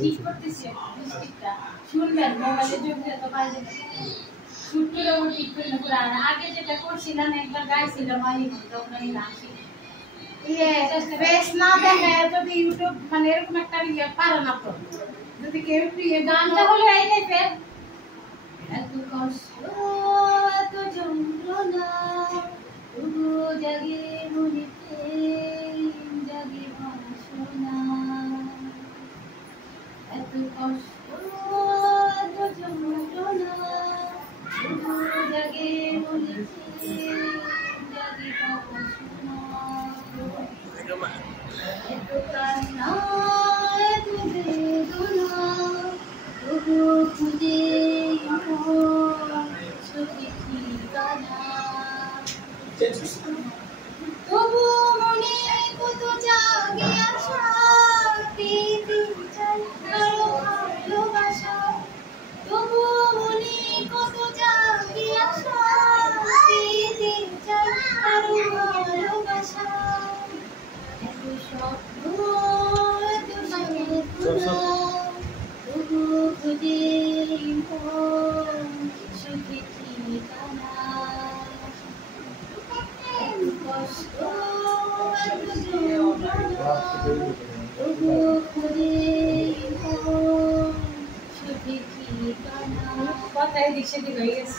ঠিক করতেছি মিষ্টিটা শুনবেন মোবাইলে জমতে তো বাইরে শুট করে ও ঠিক করে পুরো আগে যেটা করছিলাম একবার গাইছিলাম আমি তখন আমি নাচি বেশ না দেখে যদি ইউটিউব মানে এরকম একটা ইয়ে পারে না তো যদি কেউ গানটা হলে এই টাইপের এত কষ্ট এত যন্ত্রণা তবু জাগে মনেতে জাগে বাসনা এত কষ্ট এত যন্ত্রণা তবু জাগে মনেতে জাগে বাসনা এত কান্না এত বেদনা তবু খুঁজে ছবি ঠিকানা তবু মনে কত জাগে আশা পেতে চাই কারো ভালোবাসা তবু মনে কত জাগে আশা পেতে চাই কারো ভালোবাসা এত স্বপ্ন এত স্বপ্ন তবু খুঁজে সুখী ঠিকানা এত কষ্ট এত যন্ত্রণা তবু খুঁজে সুখী ঠিকানা কথাই দিক সেদিক হয়ে গেছে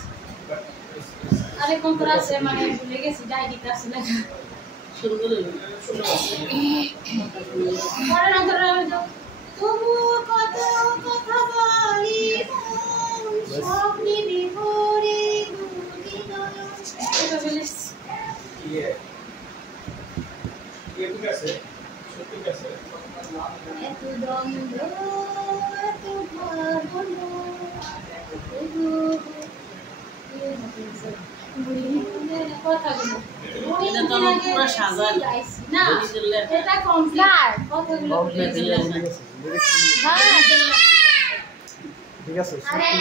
আরে কোন তোর আছে মানে ভুলে গেছি ডাইরেক্ট আছে না শুরু করে পরের অন্তরে তবু কত কথা বলি স্বপ্নে বিভোরে দুদিন এটা বলিস ঠিক আছে সত্যি আছে এত দ্বন্দ্ব এত ভাবনা তবু কথাগুলো এটা তো পুরো সাজান না এটা কমপ্লিট কথাগুলো ঠিক আছে।